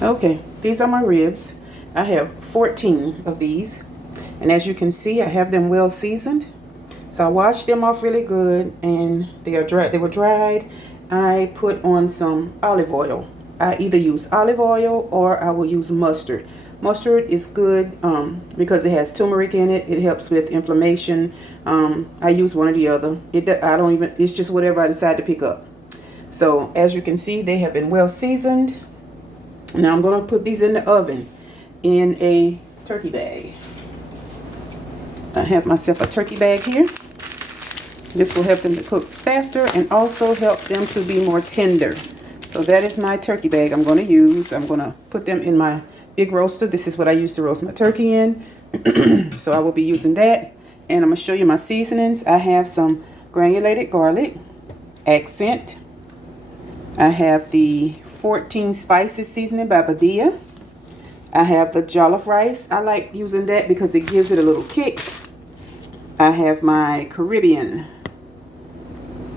Okay, these are my ribs. I have 14 of these, and as you can see, I have them well seasoned. So I washed them off really good, and they are dry. They were dried. I put on some olive oil. I either use olive oil or I will use mustard. Mustard is good because it has turmeric in it. It helps with inflammation. I use one or the other. I don't even. It's just whatever I decide to pick up. So as you can see, they have been well seasoned. Now I'm going to put these in the oven in a turkey bag. I have myself a turkey bag here. This will help them to cook faster and also help them to be more tender. So that is my turkey bag I'm going to use. I'm going to put them in my big roaster. This is what I use to roast my turkey in. So I will be using that. And I'm going to show you my seasonings. I have some granulated garlic, accent. I have the 14 spices seasoning by Badia. I have the jollof rice. I like using that because it gives it a little kick. I have my Caribbean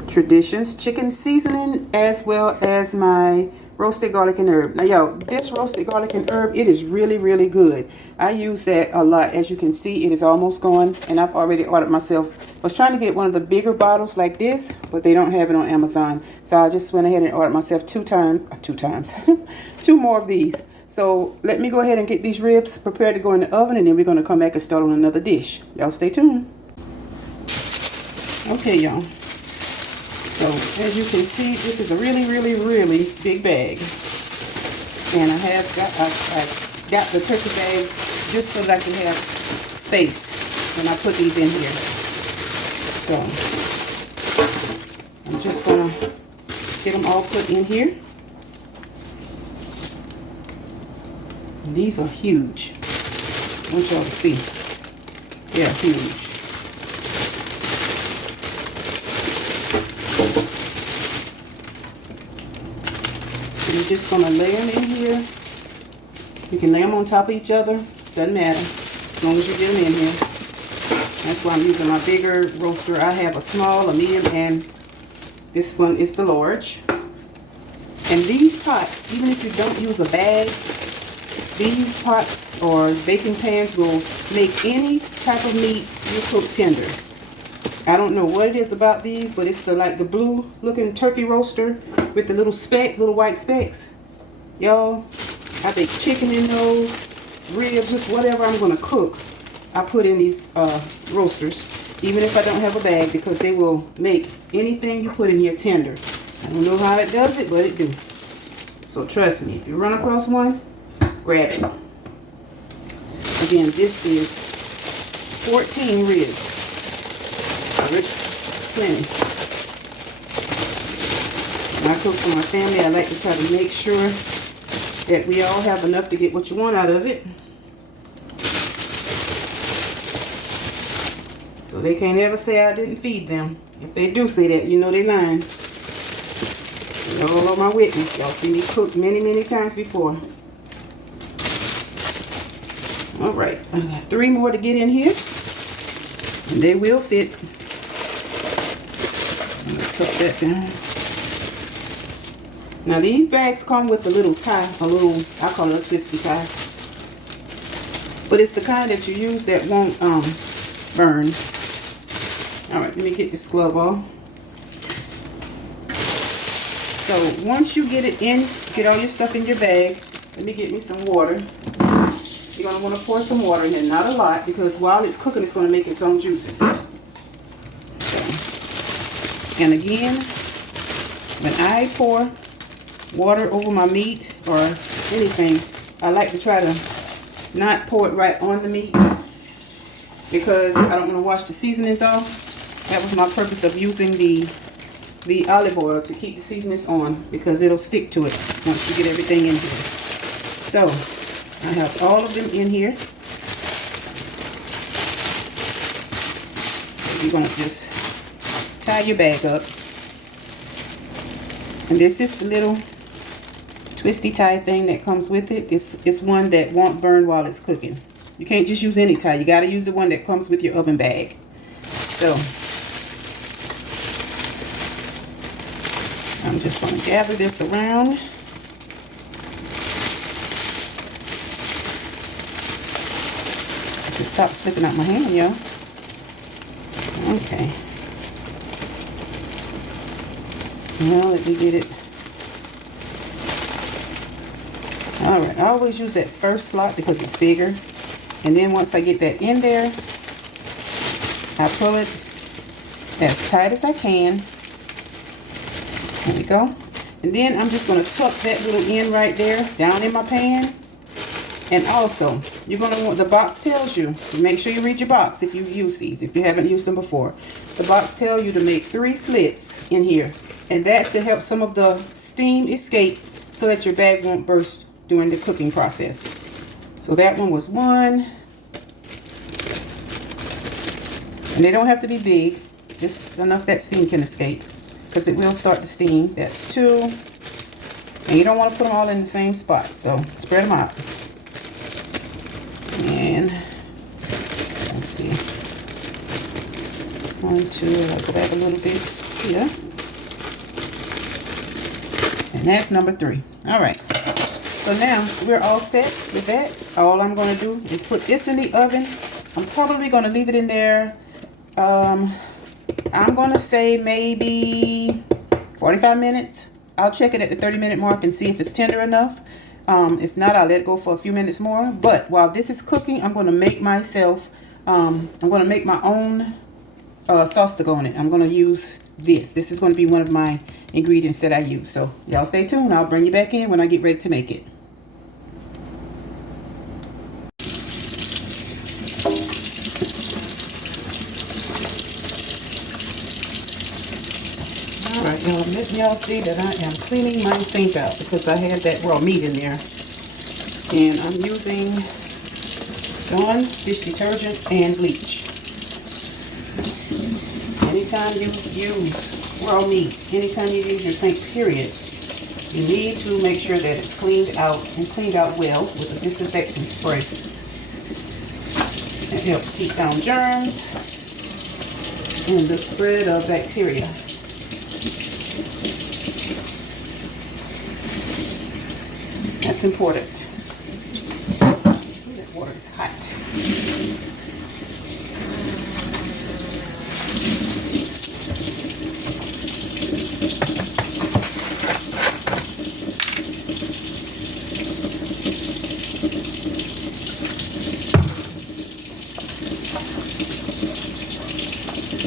Traditions chicken seasoning, as well as my roasted garlic and herb. Now, y'all, this roasted garlic and herb, it is really, really good. I use that a lot. As you can see, it is almost gone, and I've already ordered myself. I was trying to get one of the bigger bottles like this, but they don't have it on Amazon. So I just went ahead and ordered myself two more of these. So let me go ahead and get these ribs prepared to go in the oven, and then we're going to come back and start on another dish. Y'all stay tuned. Okay, y'all. So as you can see, this is a really, really, really big bag. And I got the turkey bag just so that I can have space when I put these in here. So I'm just going to get them all put in here. And these are huge. I want y'all to see. They're huge. You're just going to lay them in here. You can lay them on top of each other. Doesn't matter. As long as you get them in here. That's why I'm using my bigger roaster. I have a small, a medium, and this one is the large. And these pots, even if you don't use a bag, these pots or baking pans will make any type of meat you cook tender. I don't know what it is about these, but it's like the blue looking turkey roaster with the little specks, little white specks. Y'all, I bake chicken in those, ribs, just whatever I'm going to cook. I put in these roasters, even if I don't have a bag, because they will make anything you put in here tender. I don't know how it does it, but it do. So trust me, if you run across one, grab it. Again, this is 14 ribs. Plenty. When I cook for my family, I like to try to make sure that we all have enough to get what you want out of it. So they can't ever say I didn't feed them. If they do say that, you know they lying. Y'all are my witness. Y'all see me cook many, many times before. Alright, I got 3 more to get in here. And they will fit. Let's tuck that down. Now these bags come with a little tie, I call it a twisty tie. But it's the kind that you use that won't burn. Alright, let me get this glove off. So once you get it in, get all your stuff in your bag. Let me get me some water. You're going to want to pour some water in there, not a lot, because while it's cooking, it's going to make its own juices. So. And again, when I pour water over my meat or anything, I like to try to not pour it right on the meat because I don't want to wash the seasonings off. That was my purpose of using the olive oil, to keep the seasonings on, because it'll stick to it once you get everything in here. So I have all of them in here. You're going to just tie your bag up. And this is the little twisty tie thing that comes with it. It's one that won't burn while it's cooking. You can't just use any tie. You got to use the one that comes with your oven bag. So I'm just going to gather this around. it stopped slipping out my hand, y'all. Okay. Now let me get it. Alright, I always use that first slot because it's bigger. And then once I get that in there, I pull it as tight as I can. There we go. And then I'm just going to tuck that little end right there down in my pan. And also, you're going to want, the box tells you, make sure you read your box if you use these, if you haven't used them before. The box tells you to make 3 slits in here. And that's to help some of the steam escape so that your bag won't burst during the cooking process. So that one was 1. And they don't have to be big, just enough that steam can escape, because it will start to steam. That's 2. And you don't want to put them all in the same spot, so spread them out. And let's see, it's 1, 2, I'll go back a little bit here. And that's number 3. All right, so now we're all set with that. All I'm going to do is put this in the oven. I'm probably going to leave it in there. I'm going to say maybe 45 minutes. I'll check it at the 30-minute mark and see if it's tender enough. If not, I'll let it go for a few minutes more. But while this is cooking, I'm going to make myself, I'm going to make my own sauce to go in it. I'm going to use this. This is going to be one of my ingredients that I use. So y'all stay tuned. I'll bring you back in when I get ready to make it. Alright, y'all, let y'all see that I am cleaning my sink out because I had that raw meat in there. And I'm using Dawn dish detergent and bleach. Anytime you use raw meat, anytime you use your sink, period, you need to make sure that it's cleaned out and cleaned out well with a disinfectant spray. It helps keep down germs and the spread of bacteria. That's important. That water is hot.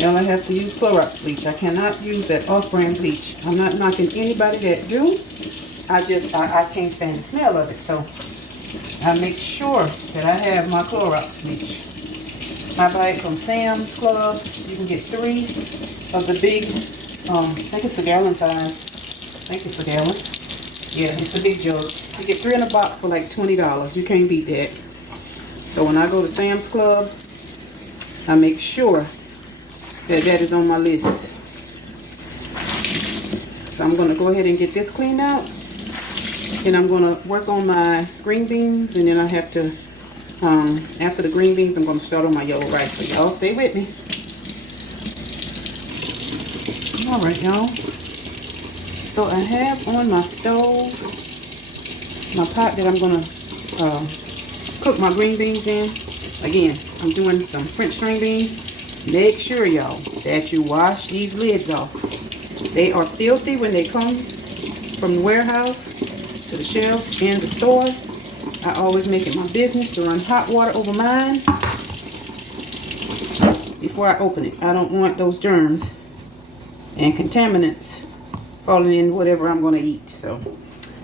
Now I have to use Clorox bleach. I cannot use that off-brand bleach. I'm not knocking anybody that do. I can't stand the smell of it, so I make sure that I have my Clorox bleach. I buy it from Sam's Club. You can get 3 of the big, I think it's a gallon size. I think it's a gallon. Yeah, it's a big jug. You get 3 in a box for like $20. You can't beat that. So when I go to Sam's Club, I make sure that that is on my list. So I'm going to go ahead and get this cleaned out. And I'm going to work on my green beans, and then I have to, after the green beans, I'm going to start on my yellow rice. So y'all stay with me. Alright, y'all. So I have on my stove my pot that I'm going to cook my green beans in. Again, I'm doing some French string beans. Make sure, y'all, that you wash these lids off. They are filthy when they come from the warehouse to the shelves in the store. I always make it my business to run hot water over mine before I open it. I don't want those germs and contaminants falling in whatever I'm going to eat. So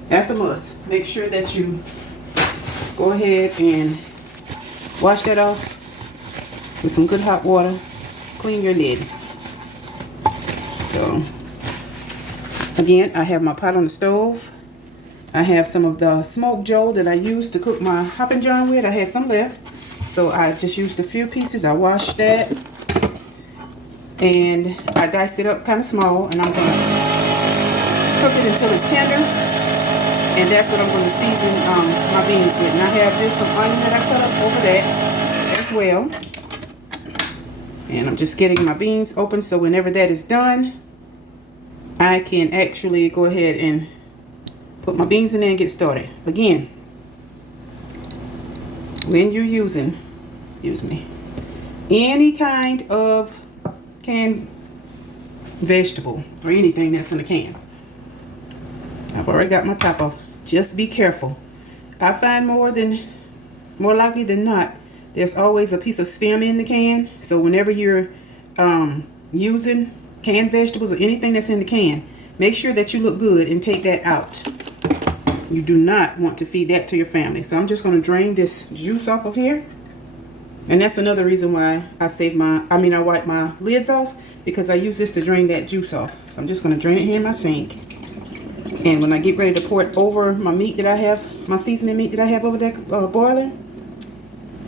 that's a must. Make sure that you go ahead and wash that off with some good hot water. Clean your lid. So again, I have my pot on the stove. I have some of the smoked joe that I used to cook my Hoppin' John with. I had some left, so I just used a few pieces. I washed that, and I diced it up kind of small, and I'm going to cook it until it's tender, and that's what I'm going to season my beans with. And I have just some onion that I cut up over that as well. And I'm just getting my beans open, so whenever that is done, I can actually go ahead and put my beans in there and get started. Again, when you're using excuse me, any kind of canned vegetable or anything that's in the can. I've already got my top off. Just be careful. I find more likely than not, there's always a piece of stem in the can. So whenever you're using canned vegetables or anything that's in the can, make sure that you look good and take that out. You do not want to feed that to your family. So I'm just going to drain this juice off of here. And that's another reason why I wipe my lids off, because I use this to drain that juice off. So I'm just going to drain it here in my sink. And when I get ready to pour it over my meat that I have, my seasoning meat that I have over there boiling,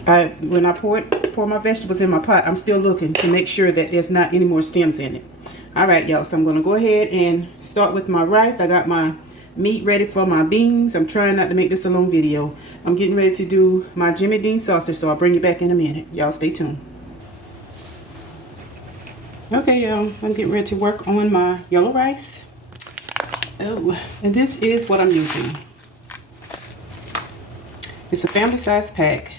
when I pour my vegetables in my pot, I'm still looking to make sure that there's not any more stems in it. All right, y'all. So I'm going to go ahead and start with my rice. I got my meat ready for my beans. I'm trying not to make this a long video. I'm getting ready to do my Jimmy Dean sausage, so I'll bring you back in a minute. Y'all stay tuned. Okay, y'all. I'm getting ready to work on my yellow rice. Oh, and this is what I'm using. It's a family size pack.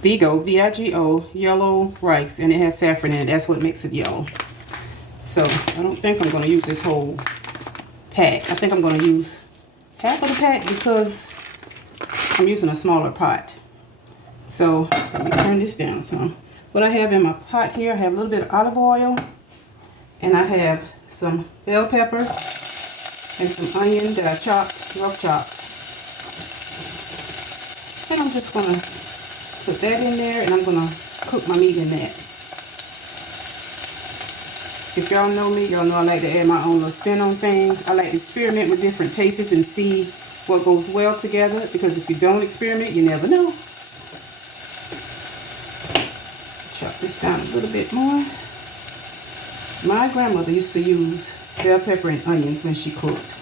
Vigo, V-I-G-O, yellow rice, and it has saffron in it. That's what makes it yellow. So I don't think I'm going to use this whole pack. I think I'm going to use half of the pack because I'm using a smaller pot. So let me turn this down some. What I have in my pot here, I have a little bit of olive oil, and I have some bell pepper and some onion that I chopped, rough chopped. And I'm just going to put that in there, and I'm going to cook my meat in that. If y'all know me, y'all know I like to add my own little spin on things. I like to experiment with different tastes and see what goes well together, because if you don't experiment, you never know. Chop this down a little bit more. My grandmother used to use bell pepper and onions when she cooked.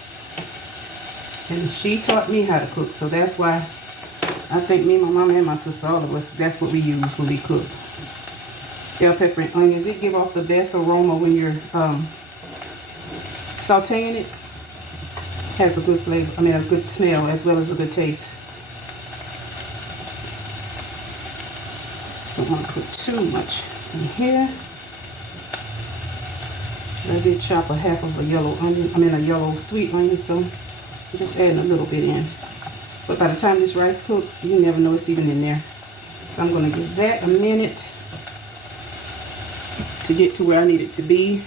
And she taught me how to cook, so that's why I think me, my mama, and my sister, all of us, that's what we use when we cook. Bell pepper and onions, it give off the best aroma when you're sauteing it. Has a good flavor, a good smell as well as a good taste. Don't want to put too much in here. I did chop a half of a yellow onion, a yellow sweet onion, so I'm just adding a little bit in. But by the time this rice cooks, you never know it's even in there. So I'm going to give that a minute to get to where I need it to be.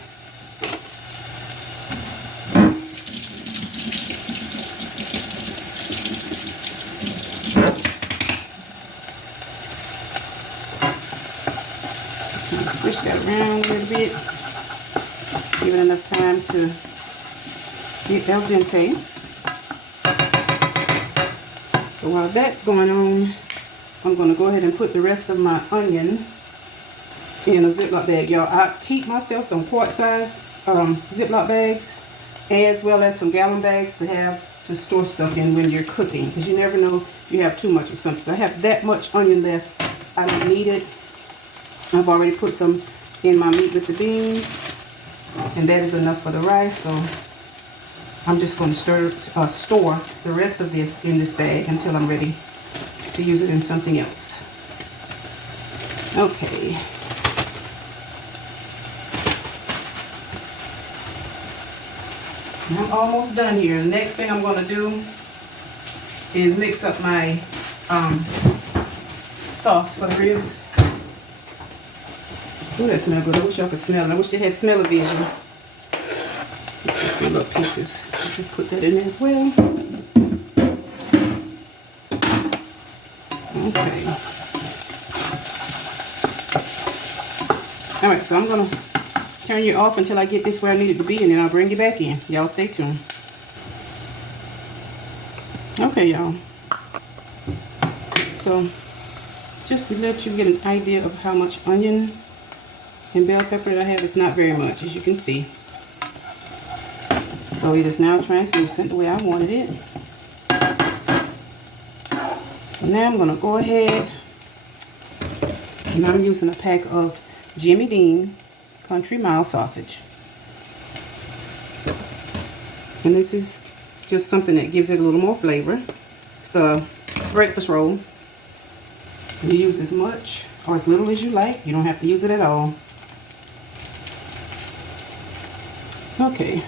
Switch that around a little bit. Give it enough time to get al dente. So while that's going on, I'm going to go ahead and put the rest of my onion in a Ziploc bag. Y'all, I keep myself some quart-size Ziploc bags, as well as some gallon bags to store stuff in when you're cooking, because you never know if you have too much of something. So I have that much onion left. I don't need it. I've already put some in my meat with the beans, and that is enough for the rice. So I'm just going to store the rest of this in this bag until I'm ready to use it in something else. Okay. I'm almost done here. The next thing I'm going to do is mix up my sauce for the ribs. Ooh, that smells good. I wish y'all could smell it. I wish they had smell-o-vision. These a few little pieces. Just put that in there as well. Okay. Alright, so I'm going to turn you off until I get this where I need it to be, and then I'll bring you back in. Y'all stay tuned. Okay, y'all. So, just to let you get an idea of how much onion and bell pepper that I have, it's not very much, as you can see. So it is now translucent the way I wanted it. So now I'm going to go ahead, and I'm using a pack of Jimmy Dean Country Mile sausage. And this is just something that gives it a little more flavor. It's the breakfast roll. You use as much or as little as you like. You don't have to use it at all. Okay.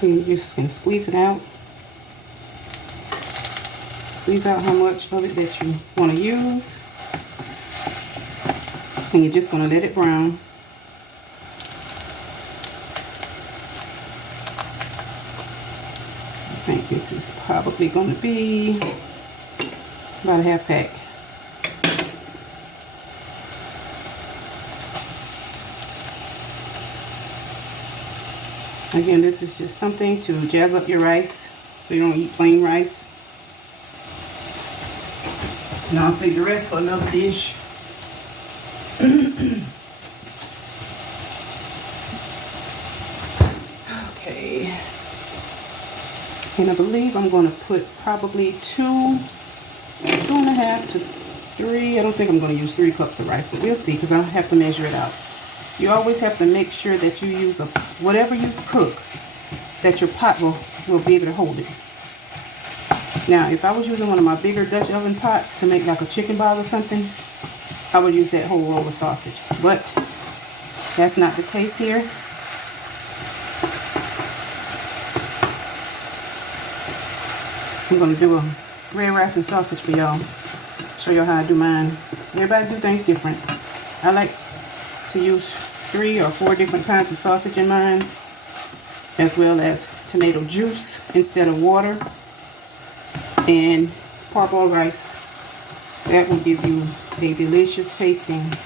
You just can squeeze it out. Squeeze out how much of it that you want to use. And you're just going to let it brown. I think this is probably going to be about a half pack. Again, this is just something to jazz up your rice so you don't eat plain rice. And I'll save the rest for another dish. Okay. And I believe I'm going to put probably 2.5 to 3. I don't think I'm going to use 3 cups of rice, but we'll see because I'll have to measure it out. You always have to make sure that you use whatever you cook, that your pot will be able to hold it. Now, if I was using one of my bigger Dutch oven pots to make like a chicken ball or something, I would use that whole roll of sausage. But that's not the case here. I'm going to do a red rice and sausage for y'all. Show you how I do mine. Everybody do things different. I like to use 3 or 4 different kinds of sausage in mine, as well as tomato juice instead of water, and parboiled rice. That will give you a delicious tasting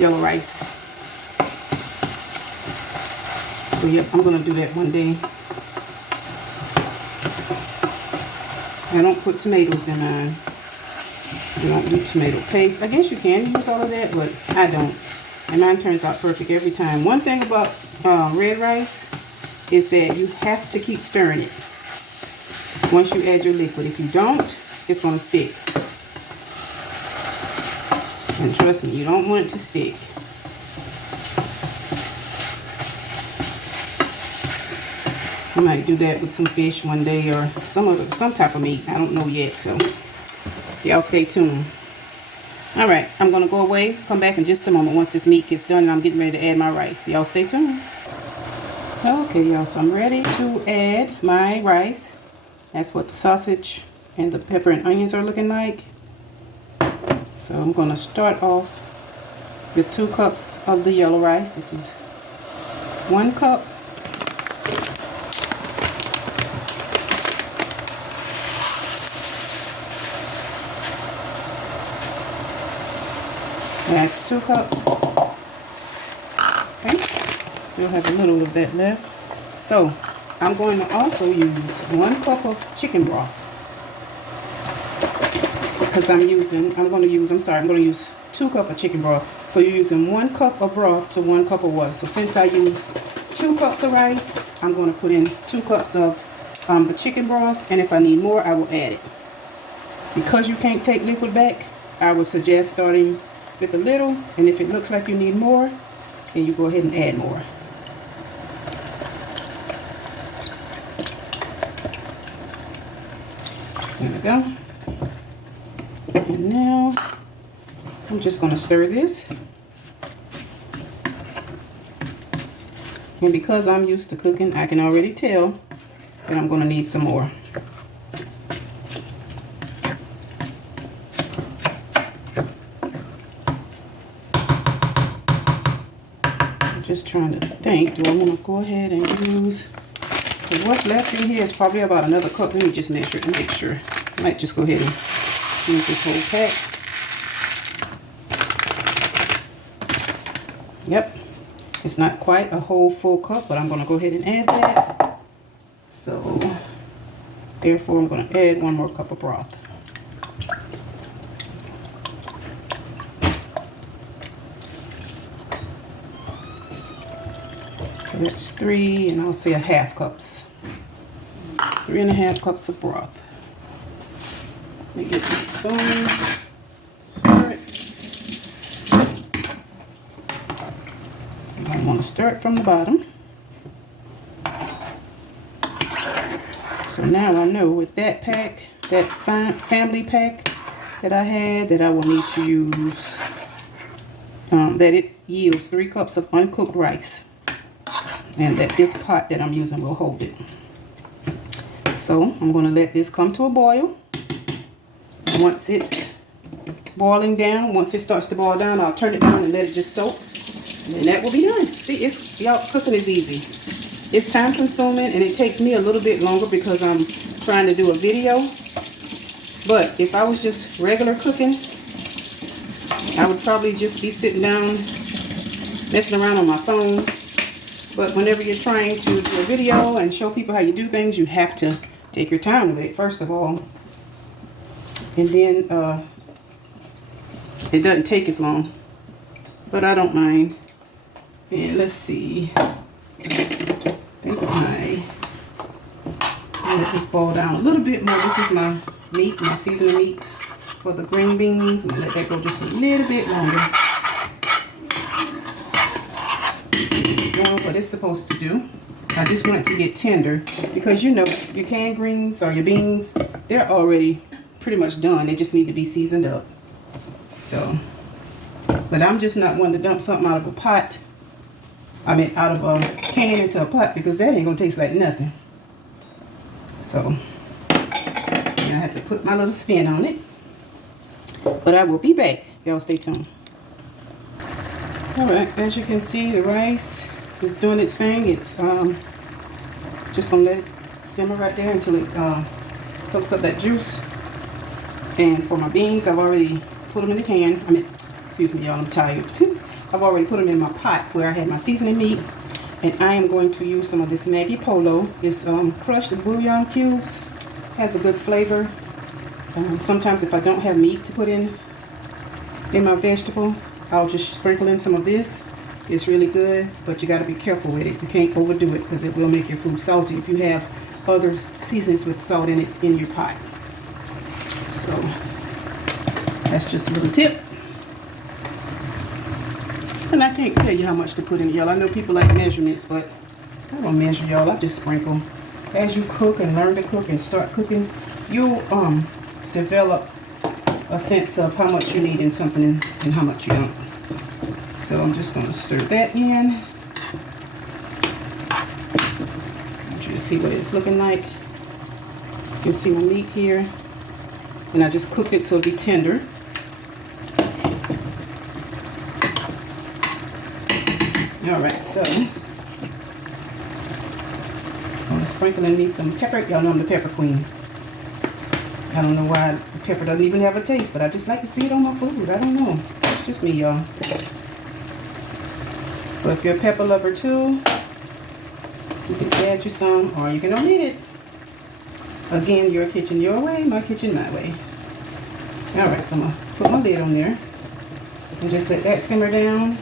yellow rice. So yep, I'm going to do that one day. I don't put tomatoes in mine. I don't do tomato paste. I guess you can use all of that, but I don't. And mine turns out perfect every time. One thing about red rice is that you have to keep stirring it once you add your liquid. If you don't, it's going to stick. And trust me, you don't want it to stick. I might do that with some fish one day or some type of meat. I don't know yet, so y'all stay tuned. All right, I'm going to go away, come back in just a moment once this meat gets done and I'm getting ready to add my rice. Y'all stay tuned. Okay, y'all, so I'm ready to add my rice. That's what the sausage and the pepper and onions are looking like. So I'm going to start off with 2 cups of the yellow rice. This is 1 cup. That's 2 cups. Okay, still have a little of that left. So I'm going to also use 1 cup of chicken broth because I'm going to use 2 cups of chicken broth. So you're using 1 cup of broth to 1 cup of water. So since I use 2 cups of rice, I'm going to put in 2 cups of the chicken broth, and if I need more, I will add it. Because you can't take liquid back, I would suggest starting with a little, and if it looks like you need more, then you go ahead and add more. There we go. And now I'm just going to stir this. And because I'm used to cooking, I can already tell that I'm going to need some more. Just trying to think, do I want to go ahead and use, what's left in here is probably about another cup. Let me just measure it and make sure. I might just go ahead and use this whole pack. Yep, it's not quite a whole full cup, but I'm going to go ahead and add that. So therefore I'm going to add 1 more cup of broth. That's 3, and I'll say 1/2 cups. 3.5 cups of broth. Let me get this spoon. Stir it. I'm want to start from the bottom. So now I know with that pack, that family pack that I had, that I will need to use, that it yields 3 cups of uncooked rice. And that this pot that I'm using will hold it. So I'm going to let this come to a boil. Once it's boiling down, once it starts to boil down, I'll turn it down and let it just soak. And then that will be done. See, y'all, cooking is easy. It's time consuming and it takes me a little bit longer because I'm trying to do a video. But if I was just regular cooking, I would probably just be sitting down messing around on my phone. But whenever you're trying to do a video and show people how you do things, you have to take your time with it, first of all. And then it doesn't take as long. But I don't mind. And let's see. I think I let this boil down a little bit more. This is my meat, my seasoned meat for the green beans. I'm going to let that go just a little bit longer. Doing what it's supposed to do. I just want it to get tender because you know your canned greens or your beans, they're already pretty much done. They just need to be seasoned up. So, but I'm just not one to dump something out of a pot. I mean, out of a can into a pot because that ain't gonna taste like nothing. So, yeah, I have to put my little spin on it. But I will be back. Y'all stay tuned. All right, as you can see, the rice is doing its thing. It's just gonna let it simmer right there until it soaks up that juice. And for my beans, I've already put them in the can. I mean, excuse me, y'all, I'm tired. I've already put them in my pot where I had my seasoning meat. And I am going to use some of this Maggi Polo. It's crushed bouillon cubes. Has a good flavor. Sometimes if I don't have meat to put in my vegetable, I'll just sprinkle in some of this. It's really good, but you got to be careful with it. You can't overdo it because it will make your food salty if you have other seasonings with salt in it in your pot. So that's just a little tip. And I can't tell you how much to put in, y'all. I know people like measurements, but I don't measure, y'all. I just sprinkle. As you cook and learn to cook and start cooking, you'll develop a sense of how much you need in something and how much you don't. So I'm just going to stir that in. I want you to see what it's looking like. You can see my meat here. And I just cook it so it'll be tender. Alright, so I'm sprinkling me some pepper. Y'all know I'm the pepper queen. I don't know why the pepper doesn't even have a taste, but I just like to see it on my food. I don't know. It's just me, y'all. So if you're a pepper lover too, you can add you some, or you can omit it. Again, your kitchen your way, my kitchen my way. Alright, so I'm going to put my lid on there and just let that simmer down.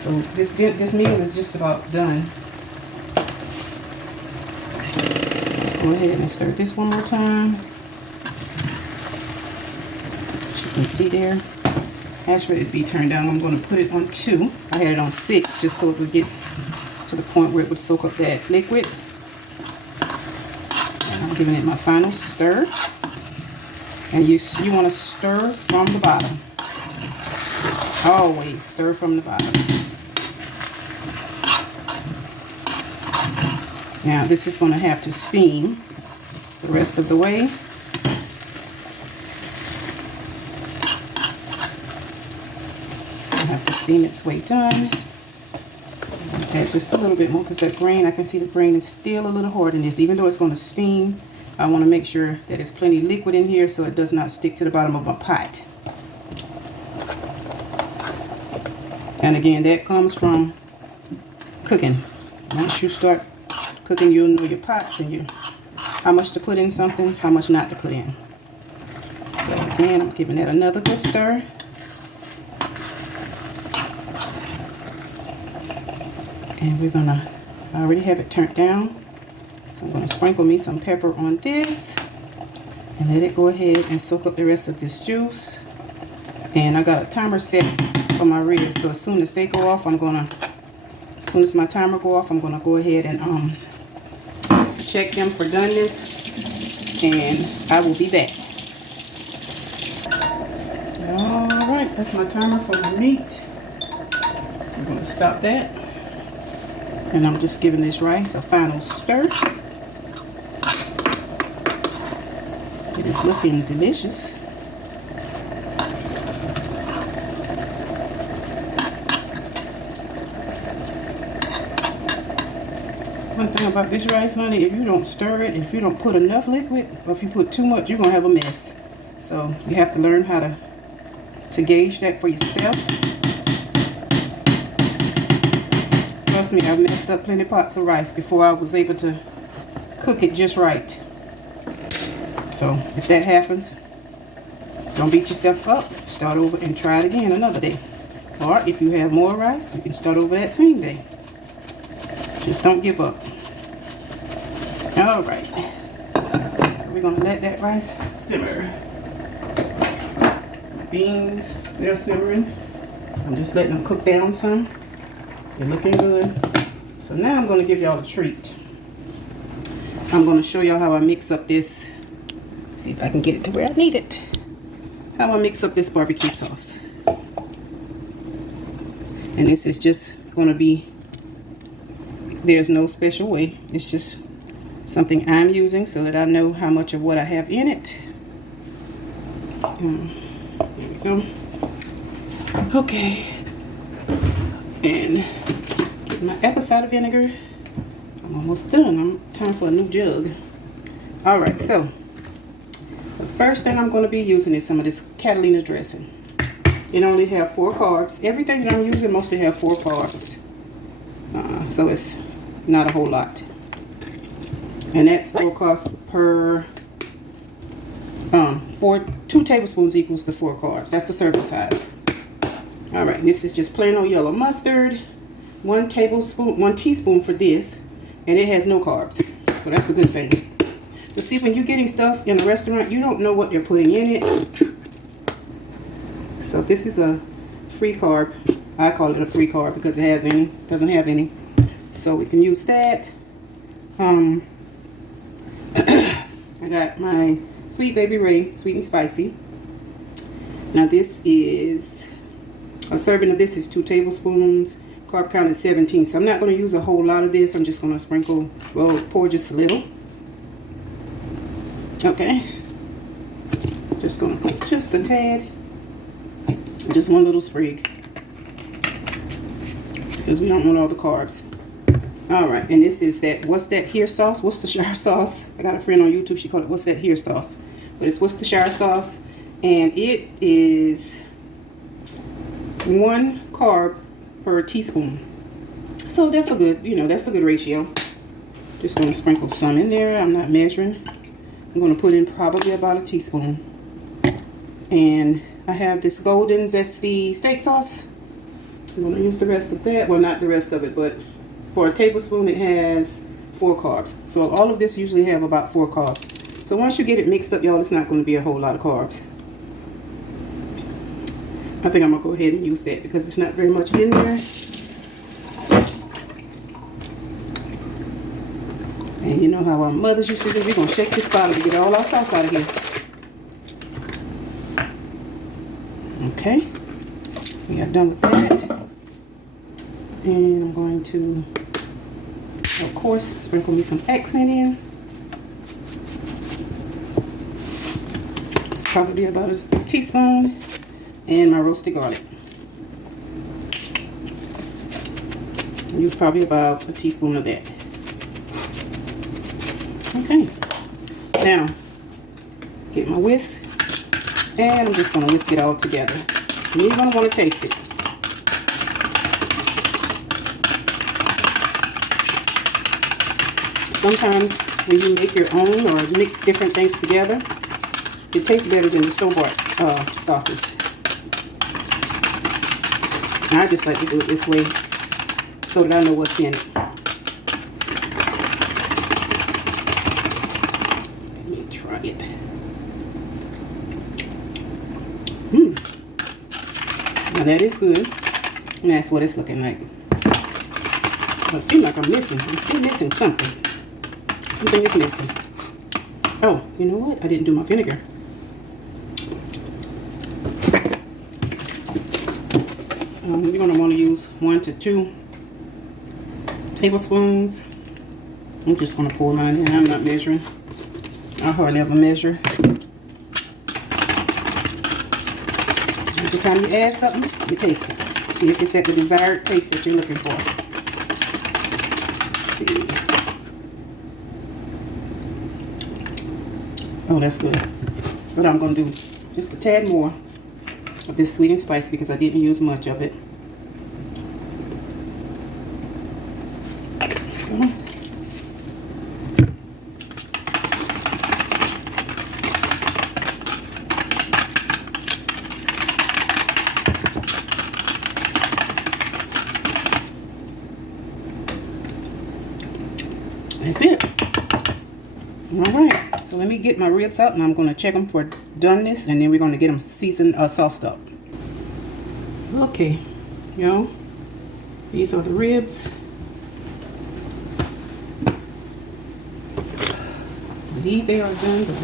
So this meal is just about done. Go ahead and stir this one more time. As you can see there, that's ready to be turned down. I'm going to put it on 2. I had it on 6 just so it would get to the point where it would soak up that liquid. And I'm giving it my final stir. And you want to stir from the bottom. Always stir from the bottom. Now this is going to have to steam the rest of the way. I have to steam its way done. Add just a little bit more because that grain, I can see the grain is still a little hard in this. Even though it's going to steam, I want to make sure that there's plenty liquid in here so it does not stick to the bottom of my pot. And again, that comes from cooking. Once you start cooking, you'll know your pots and how much to put in something, how much not to put in. So again, I'm giving that another good stir. And we're gonna, I already have it turned down. So I'm gonna sprinkle me some pepper on this and let it go ahead and soak up the rest of this juice. And I got a timer set for my ribs. So as soon as they go off, as soon as my timer go off, I'm gonna go ahead and check them for doneness, and I will be back. All right, that's my timer for my meat. So I'm gonna stop that, and I'm just giving this rice a final stir. It is looking delicious. One thing about this rice, honey, if you don't stir it, if you don't put enough liquid, or if you put too much, you're gonna have a mess. So you have to learn how to gauge that for yourself. Trust me, I've messed up plenty pots of rice before I was able to cook it just right. So if that happens, don't beat yourself up. Start over and try it again another day. Or if you have more rice, you can start over that same day. Just don't give up. All right. So we're gonna let that rice simmer. Beans, they're simmering. I'm just letting them cook down some. They're looking good. So now I'm gonna give y'all a treat. I'm gonna show y'all how I mix up this. See if I can get it to where I need it. How I mix up this barbecue sauce. And this is just gonna be, there's no special way. It's just something I'm using so that I know how much of what I have in it. There we go. Okay. And get my apple cider vinegar. I'm almost done. Time for a new jug. Alright, so the first thing I'm going to be using is some of this Catalina dressing. It only have 4 carbs. Everything that I'm using mostly have 4 carbs. So it's not a whole lot. And that's 4 carbs per 2 tablespoons equals the 4 carbs. That's the serving size. Alright, this is just plain old yellow mustard. 1 teaspoon for this, and it has no carbs. So that's a good thing. But see, when you're getting stuff in a restaurant, you don't know what they're putting in it. So this is a free carb. I call it a free carb because it doesn't have any. So we can use that. I got my Sweet Baby Ray, sweet and spicy. Now this is, a serving of this is 2 tablespoons. Carb count is 17. So I'm not going to use a whole lot of this. I'm just going to sprinkle, well, pour just a little. Okay. Just going to put just a tad. Just 1 little sprig. Because we don't want all the carbs. Alright, and this is that, what's that here sauce? Worcestershire sauce. I got a friend on YouTube, she called it what's that here sauce. But it's Worcestershire sauce. And it is 1 carb per teaspoon. So that's a good, that's a good ratio. Just going to sprinkle some in there. I'm not measuring. I'm going to put in probably about a teaspoon. And I have this golden zesty steak sauce. I'm going to use the rest of that. Well, not the rest of it, but for a tablespoon it has 4 carbs. So all of this usually have about 4 carbs. So once you get it mixed up, y'all, it's not going to be a whole lot of carbs. I think I'm going to go ahead and use that because it's not very much in there. And you know how our mothers used to do, we're going to shake this bottle to get all our sauce out of here. Okay, we got done with that. And I'm going to, of course, sprinkle me some accent in. It's probably about a teaspoon. And my roasted garlic. Use probably about a teaspoon of that. Okay. Now, get my whisk. And I'm just going to whisk it all together. And you're going to want to taste it. Sometimes when you make your own or mix different things together, it tastes better than the store-bought sauces. I just like to do it this way so that I know what's in it. Let me try it. Now that is good. And that's what it's looking like. But it seems like I'm still missing something. Something is missing. Oh, you know what? I didn't do my vinegar. You're going to want to use 1 to 2 tablespoons. I'm just going to pour mine in. I'm not measuring. I hardly ever measure. Every time you add something, you taste it. See if it's at the desired taste that you're looking for. Let's see. Oh, that's good. What I'm going to do, just a tad more of this sweet and spicy because I didn't use much of it. Okay. That's it. All right. So let me get my ribs out and I'm going to check them for doneness and then we're going to get them seasoned, sauced up. Okay, these are the ribs. I believe they are done, but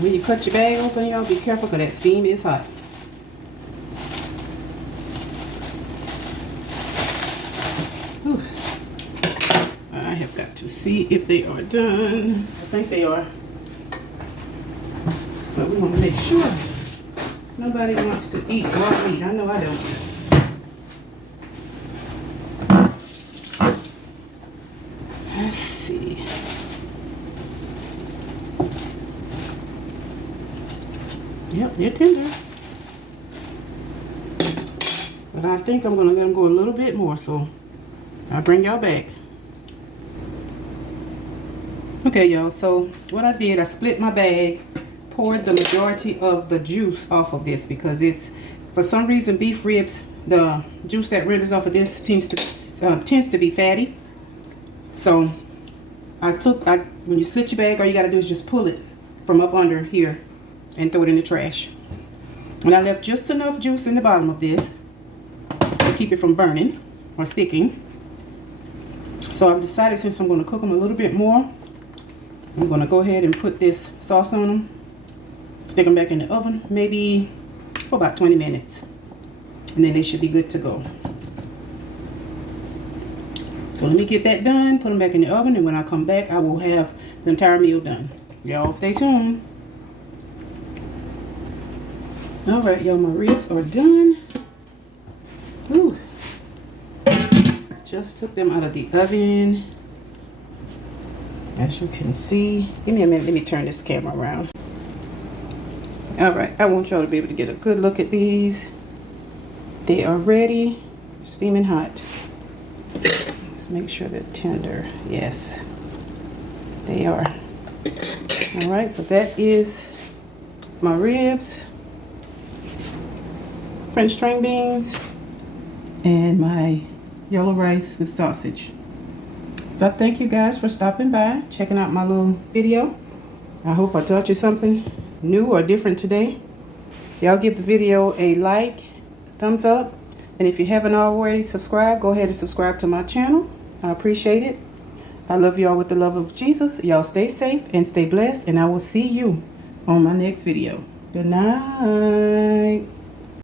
when you cut your bag open, y'all be careful because that steam is hot. Whew. I have got to see if they are done. I think they are. But we want to make sure. Nobody wants to eat raw meat. I know I don't. Let's see. Yep, they're tender. But I think I'm going to let them go a little bit more, so I'll bring y'all back. Okay, y'all, so what I did, I split my bag, poured the majority of the juice off of this because it's, for some reason, beef ribs, the juice that renders off of this tends to be fatty. So when you split your bag, all you got to do is just pull it from up under here and throw it in the trash. And I left just enough juice in the bottom of this to keep it from burning or sticking. So I've decided, since I'm going to cook them a little bit more, I'm going to go ahead and put this sauce on them, stick them back in the oven, maybe for about 20 minutes. And then they should be good to go. So let me get that done, put them back in the oven, and when I come back, I will have the entire meal done. Y'all stay tuned. All right, y'all, my ribs are done. Ooh. Just took them out of the oven. As you can see, give me a minute, let me turn this camera around. All right, I want y'all to be able to get a good look at these. They are ready, steaming hot. Let's make sure they're tender. Yes, they are. All right, so that is my ribs, French string beans, and my yellow rice with sausage. So I thank you guys for stopping by, checking out my little video. I hope I taught you something new or different today. Y'all give the video a like, thumbs up, and if you haven't already subscribed, go ahead and subscribe to my channel. I appreciate it. I love y'all with the love of Jesus. Y'all stay safe and stay blessed, and I will see you on my next video. Good night.